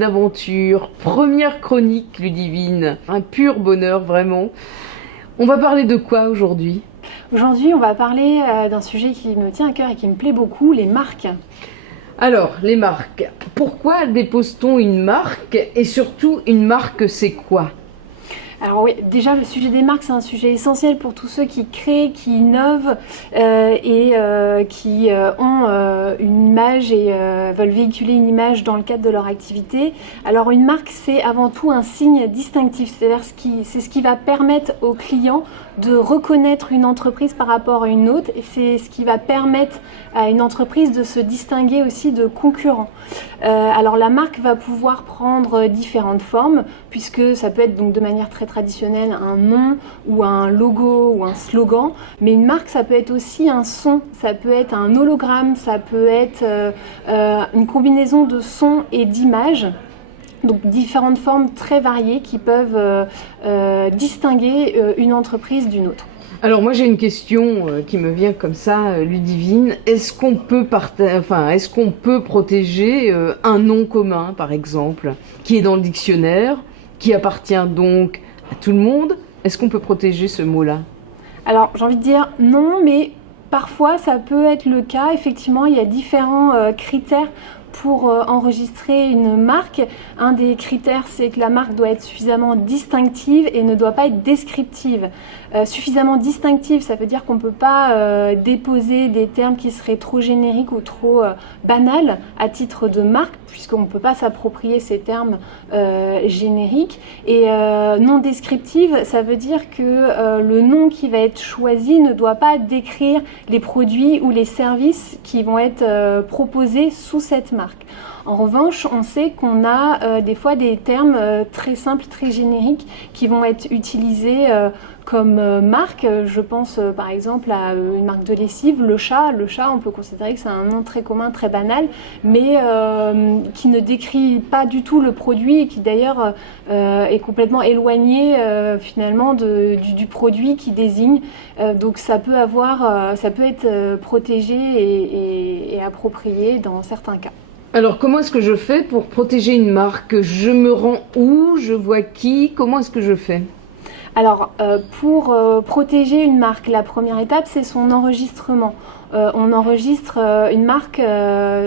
d'aventure, première chronique Ludivine, un pur bonheur vraiment. On va parler de quoi aujourd'hui ? Aujourd'hui, on va parler d'un sujet qui me tient à cœur et qui me plaît beaucoup, les marques. Alors, les marques. Pourquoi dépose-t-on une marque et surtout une marque c'est quoi ? Alors oui, déjà le sujet des marques, c'est un sujet essentiel pour tous ceux qui créent, qui innovent et qui ont une image et veulent véhiculer une image dans le cadre de leur activité. Alors une marque, c'est avant tout un signe distinctif, c'est-à-dire c'est ce qui va permettre aux clients de reconnaître une entreprise par rapport à une autre et c'est ce qui va permettre à une entreprise de se distinguer aussi de concurrents. Alors la marque va pouvoir prendre différentes formes puisque ça peut être donc de manière très traditionnelle un nom ou un logo ou un slogan, mais une marque ça peut être aussi un son, ça peut être un hologramme, ça peut être une combinaison de sons et d'images. Donc différentes formes très variées qui peuvent distinguer une entreprise d'une autre. Alors moi j'ai une question qui me vient comme ça, Ludivine. Est-ce qu'on peut protéger un nom commun, par exemple, qui est dans le dictionnaire, qui appartient donc à tout le monde ? Est-ce qu'on peut protéger ce mot-là ? Alors j'ai envie de dire non, mais parfois ça peut être le cas. Effectivement, il y a différents critères pour enregistrer une marque. Un des critères, c'est que la marque doit être suffisamment distinctive et ne doit pas être descriptive. Suffisamment distinctive, ça veut dire qu'on ne peut pas déposer des termes qui seraient trop génériques ou trop banals à titre de marque, puisqu'on ne peut pas s'approprier ces termes génériques. Et non descriptive, ça veut dire que le nom qui va être choisi ne doit pas décrire les produits ou les services qui vont être proposés sous cette marque. En revanche, on sait qu'on a des fois des termes très simples, très génériques qui vont être utilisés comme marque. Je pense par exemple à une marque de lessive, le chat. Le chat, on peut considérer que c'est un nom très commun, très banal, mais qui ne décrit pas du tout le produit et qui d'ailleurs est complètement éloigné finalement du produit qui désigne. Donc ça peut être protégé et approprié dans certains cas. Alors comment est-ce que je fais pour protéger une marque ? Je me rends où ? Je vois qui ? Comment est-ce que je fais ? Alors, pour protéger une marque, la première étape, c'est son enregistrement. On enregistre une marque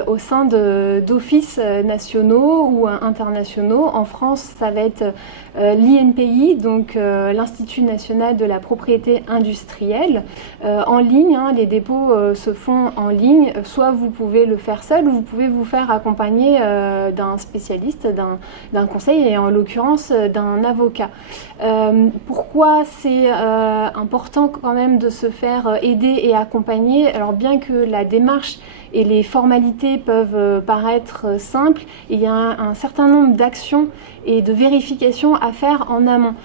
au sein d'offices nationaux ou internationaux. En France, ça va être l'INPI, donc l'Institut national de la propriété industrielle. En ligne, les dépôts se font en ligne. Soit vous pouvez le faire seul ou vous pouvez vous faire accompagner d'un spécialiste, d'un conseil et en l'occurrence d'un avocat. Pourquoi c'est important quand même de se faire aider et accompagner ? Alors bien que la démarche et les formalités peuvent paraître simples, il y a un certain nombre d'actions et de vérifications à faire en amont.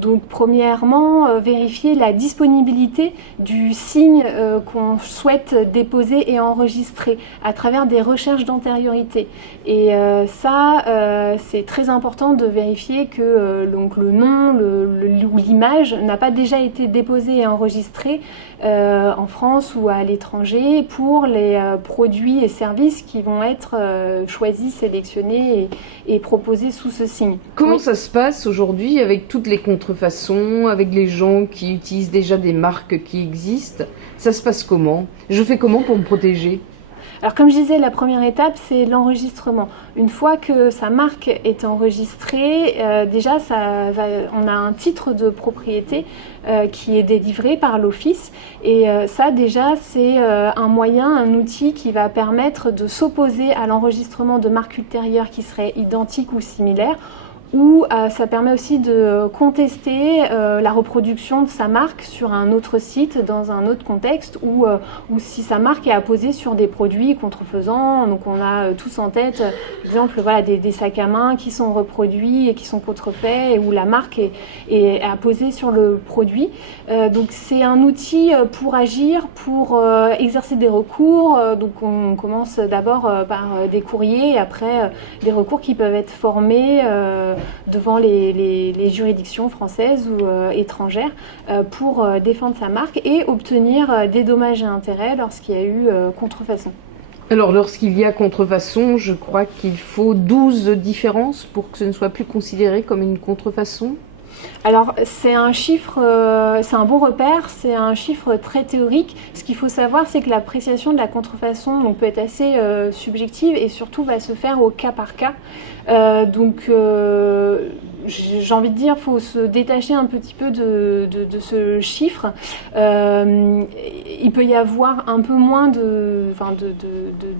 Donc premièrement, vérifier la disponibilité du signe qu'on souhaite déposer et enregistrer à travers des recherches d'antériorité. Et c'est très important de vérifier que donc le nom ou l'image n'a pas déjà été déposé et enregistré en France ou à l'étranger pour les produits et services qui vont être choisis, sélectionnés et proposés sous ce signe. Comment ça se passe aujourd'hui avec toutes les contrefaçons, avec les gens qui utilisent déjà des marques qui existent ? Ça se passe comment ? Je fais comment pour me protéger ? Alors comme je disais, la première étape, c'est l'enregistrement. Une fois que sa marque est enregistrée, déjà on a un titre de propriété qui est délivré par l'office. Et ça déjà, c'est un moyen, un outil qui va permettre de s'opposer à l'enregistrement de marques ultérieures qui seraient identiques ou similaires, ou ça permet aussi de contester la reproduction de sa marque sur un autre site, dans un autre contexte, ou si sa marque est apposée sur des produits contrefaisants. Donc on a tous en tête, par exemple, des sacs à main qui sont reproduits et qui sont contrefaits, et où la marque est apposée sur le produit. Donc c'est un outil pour agir, pour exercer des recours. Donc on commence d'abord par des courriers, et après des recours qui peuvent être formés devant les juridictions françaises ou étrangères pour défendre sa marque et obtenir des dommages et intérêts lorsqu'il y a eu contrefaçon. Alors, lorsqu'il y a contrefaçon, je crois qu'il faut 12 différences pour que ce ne soit plus considéré comme une contrefaçon. Alors, c'est un chiffre, c'est un bon repère, c'est un chiffre très théorique. Ce qu'il faut savoir, c'est que l'appréciation de la contrefaçon peut être assez subjective et surtout va se faire au cas par cas. J'ai envie de dire, il faut se détacher un petit peu de ce chiffre. Il peut y avoir un peu moins de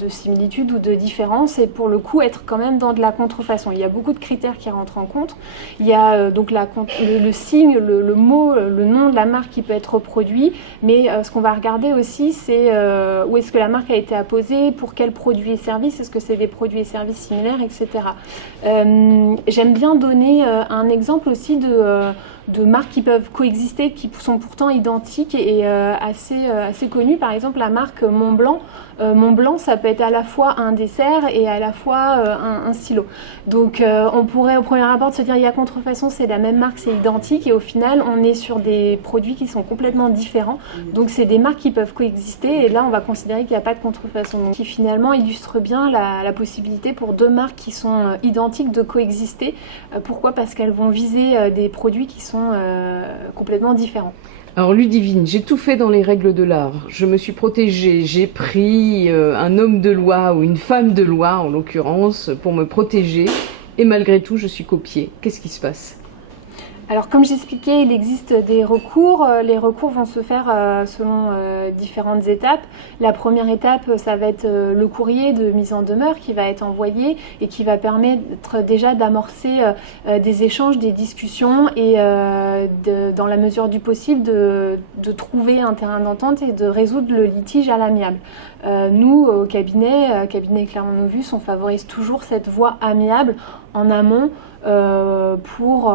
similitudes ou de différences et pour le coup être quand même dans de la contrefaçon. Il y a beaucoup de critères qui rentrent en compte. Il y a donc le signe, le mot, le nom de la marque qui peut être reproduit, mais ce qu'on va regarder aussi, c'est où est-ce que la marque a été apposée, pour quels produits et services, est-ce que c'est des produits et services similaires, etc. J'aime bien donner un exemple aussi de marques qui peuvent coexister, qui sont pourtant identiques et assez connues. Par exemple, la marque Montblanc. Montblanc, ça peut être à la fois un dessert et à la fois un stylo. Donc, on pourrait au premier abord se dire il y a contrefaçon, c'est la même marque, c'est identique, et au final, on est sur des produits qui sont complètement différents. Donc, c'est des marques qui peuvent coexister, et là, on va considérer qu'il n'y a pas de contrefaçon. Donc, qui finalement illustre bien la possibilité pour deux marques qui sont identiques de coexister. Pourquoi ? Parce qu'elles vont viser des produits qui sont complètement différents. Alors Ludivine, j'ai tout fait dans les règles de l'art. Je me suis protégée, j'ai pris un homme de loi ou une femme de loi en l'occurrence pour me protéger et malgré tout je suis copiée. Qu'est-ce qui se passe ? Alors comme j'expliquais, il existe des recours. Les recours vont se faire selon différentes étapes. La première étape, ça va être le courrier de mise en demeure qui va être envoyé et qui va permettre déjà d'amorcer des échanges, des discussions et dans la mesure du possible de trouver un terrain d'entente et de résoudre le litige à l'amiable. Nous, au cabinet Clermont-Novus, on favorise toujours cette voie amiable en amont pour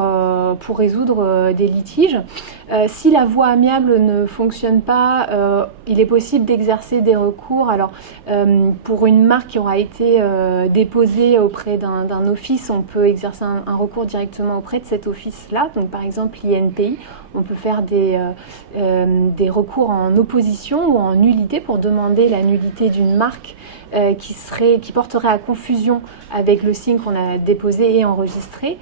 résoudre des litiges. Si la voie amiable ne fonctionne pas, il est possible d'exercer des recours. Alors, pour une marque qui aura été déposée auprès d'un office, on peut exercer un recours directement auprès de cet office-là. Donc, par exemple, l'INPI, on peut faire des recours en opposition ou en nullité pour demander la nullité d'une marque qui porterait à confusion avec le signe qu'on a déposé et enregistré.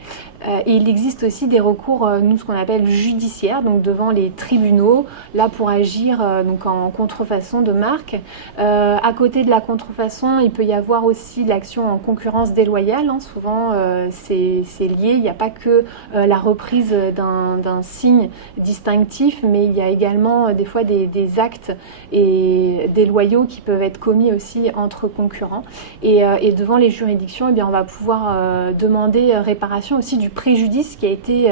Et il existe aussi des recours, nous ce qu'on appelle judiciaires, donc devant les tribunaux, là pour agir donc en contrefaçon de marque. À côté de la contrefaçon, il peut y avoir aussi l'action en concurrence déloyale. Souvent c'est lié, il n'y a pas que la reprise d'un signe distinctif, mais il y a également des fois des actes et déloyaux qui peuvent être commis aussi entre concurrents. Et devant les juridictions, eh bien, on va pouvoir demander réparation aussi du préjudice qui a été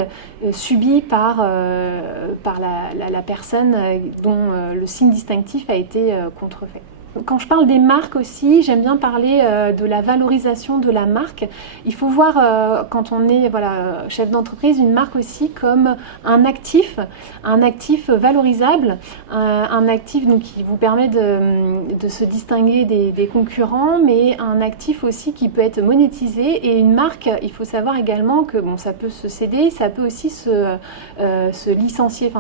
subi par la personne dont le signe distinctif a été contrefait. Quand je parle des marques aussi, j'aime bien parler de la valorisation de la marque. Il faut voir, quand on est chef d'entreprise, une marque aussi comme un actif valorisable, un actif donc, qui vous permet de se distinguer des concurrents, mais un actif aussi qui peut être monétisé. Et une marque, il faut savoir également que ça peut se céder, ça peut aussi se licencier,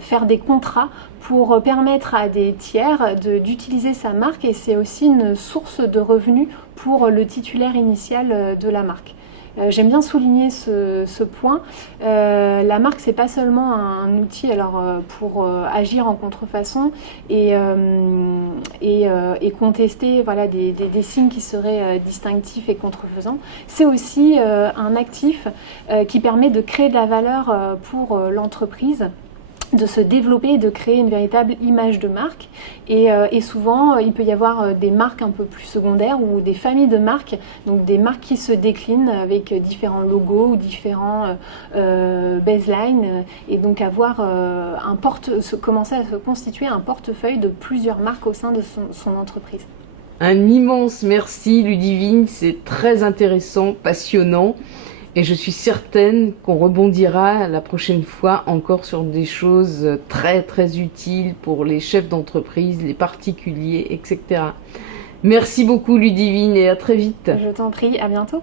faire des contrats pour permettre à des tiers d'utiliser sa marque, et c'est aussi une source de revenus pour le titulaire initial de la marque. J'aime bien souligner ce point. La marque, c'est pas seulement un outil pour agir en contrefaçon et contester des signes qui seraient distinctifs et contrefaisants. C'est aussi un actif qui permet de créer de la valeur pour l'entreprise, de se développer et de créer une véritable image de marque. Et souvent, il peut y avoir des marques un peu plus secondaires ou des familles de marques, donc des marques qui se déclinent avec différents logos ou différents baselines, et donc commencer à se constituer un portefeuille de plusieurs marques au sein de son entreprise. Un immense merci Ludivine, c'est très intéressant, passionnant. Et je suis certaine qu'on rebondira la prochaine fois encore sur des choses très très utiles pour les chefs d'entreprise, les particuliers, etc. Merci beaucoup Ludivine et à très vite. Je t'en prie, à bientôt.